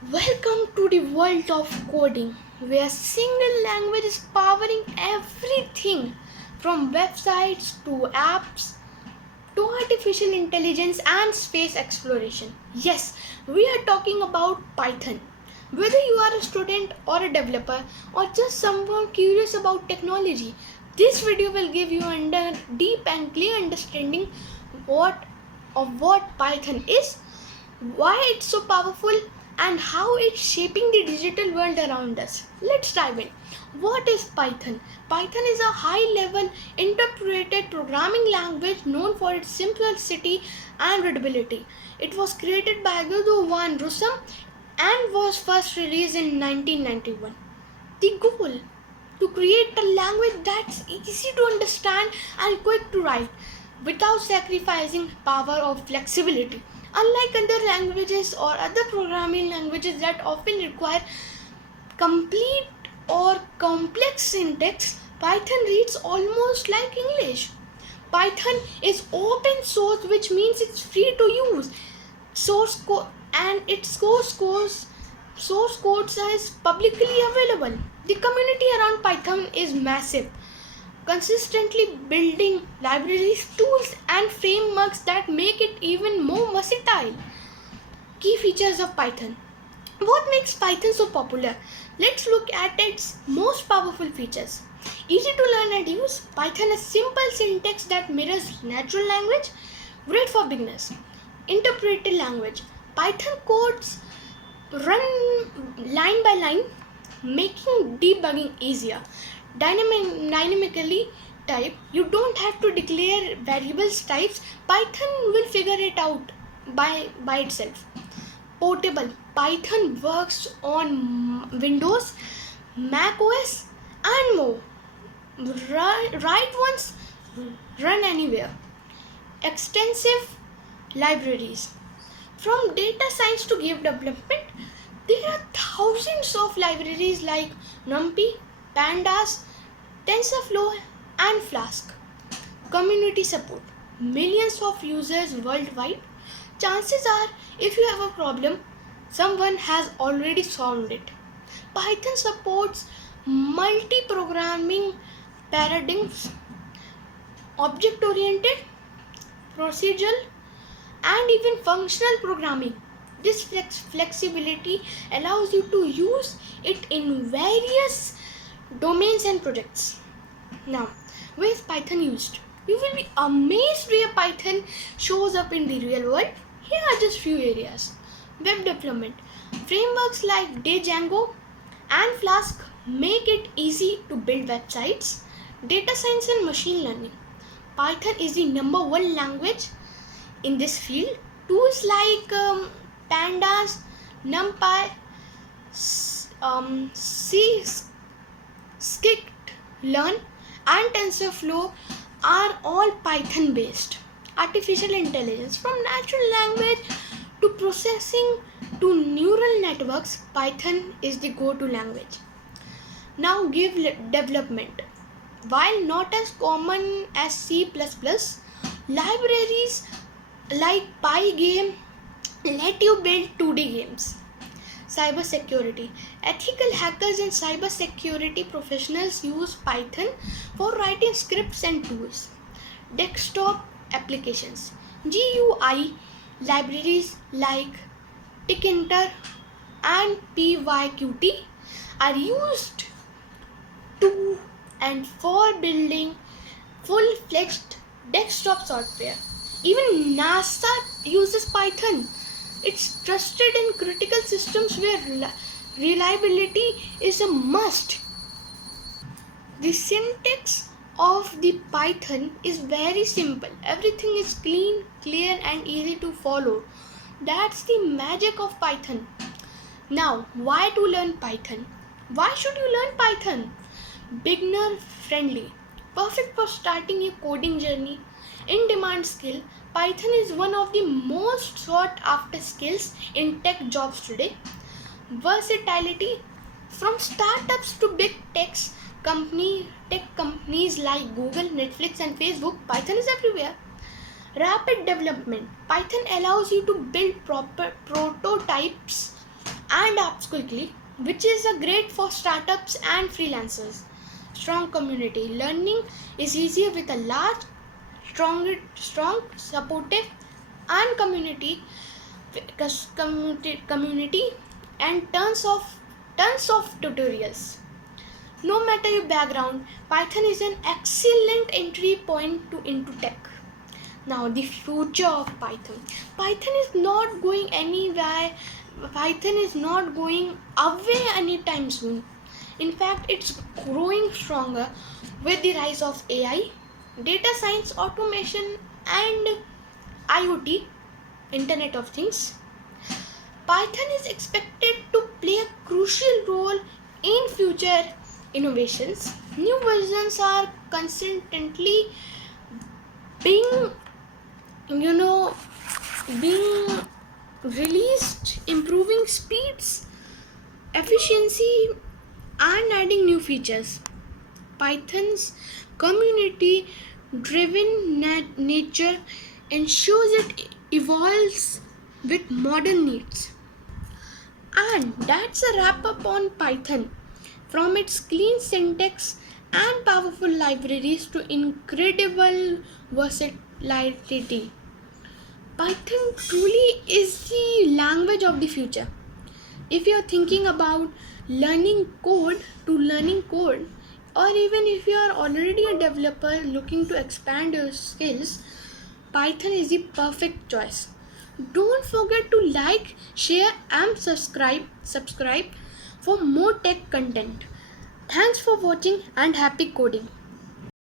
Welcome to the world of coding, where a single language is powering everything from websites to apps to artificial intelligence and space exploration. Yes, we are talking about Python. Whether you are a student or a developer or just someone curious about technology, this video will give you a deep and clear understanding what what Python is, why it's so powerful, and how it's shaping the digital world around us. Let's dive in. What is Python? Python is a high level interpreted programming language known for its simplicity and readability. It was created by Guido van Rossum and was first released in 1991. The goal: to create a language that's easy to understand and quick to write without sacrificing power or flexibility. Unlike other languages or other programming languages that often require complete or complex syntax, Python reads almost like English. Python is open source, which means it's free to use. Source code and its source codes is publicly available. The community around Python is massive, consistently building libraries, tools, and frameworks that make it even more versatile. Key features of Python. What makes Python so popular? Let's look at its most powerful features. Easy to learn and use. Python has simple syntax that mirrors natural language, great for beginners. Interpreted language. Python codes run line by line, making debugging easier. Dynamically type. You don't have to declare variables types. Python will figure it out by itself. Portable. Python works on Windows, Mac OS, and more. Write once, run anywhere. Extensive libraries. From data science to game development, there are thousands of libraries like NumPy, Pandas, TensorFlow, and Flask. Community support. Millions of users worldwide. Chances are, if you have a problem, someone has already solved it. Python supports multi-programming paradigms, object-oriented, procedural, and even functional programming. This flexibility allows you to use it in various domains and projects. Now, where is Python used? You will be amazed where Python shows up in the real world. Here are just few areas. Web development. Frameworks like Django and Flask make it easy to build websites. Data science and machine learning. Python is the number one language in this field. Tools like Pandas, NumPy, Scikit-learn, and TensorFlow are all Python based. Artificial intelligence. From natural language to processing to neural networks, Python is the go to language. Now, give development. While not as common as C++, libraries like Pygame let you build 2D games. Cybersecurity. Ethical hackers and cybersecurity professionals use Python for writing scripts and tools. Desktop applications. GUI libraries like Tkinter and PyQt are used to and for building full-fledged desktop software. Even NASA uses Python. It's trusted in critical systems where reliability is a must. The syntax of the Python is very simple. Everything is clean, clear, and easy to follow. That's the magic of Python. Now, why to learn Python? Why should you learn Python? Beginner friendly, perfect for starting your coding journey. In demand skill, Python is one of the most sought after skills in tech jobs today. Versatility. From startups to big tech companies like Google, Netflix, and Facebook, Python is everywhere. Rapid development. Python allows you to build proper prototypes and apps quickly, which is a great for startups and freelancers. Strong community. Learning is easier with a large, strong, supportive, and community and tons of tutorials. No matter your background, Python is an excellent entry point into tech. Now, the future of Python. Python is not going anywhere. Python is not going away anytime soon. In fact, it's growing stronger with the rise of AI, data science, automation, and IoT, Internet of Things. Python is expected to play a crucial role in future innovations. New versions are constantly being being released, improving speeds, efficiency, and adding new features. Python's community driven nature ensures it evolves with modern needs. And that's a wrap up on Python. From its clean syntax and powerful libraries to incredible versatility, Python truly is the language of the future. If you're thinking about learning code, or even if you are already a developer looking to expand your skills, Python is the perfect choice. Don't forget to like, share, and subscribe for more tech content. Thanks for watching and happy coding.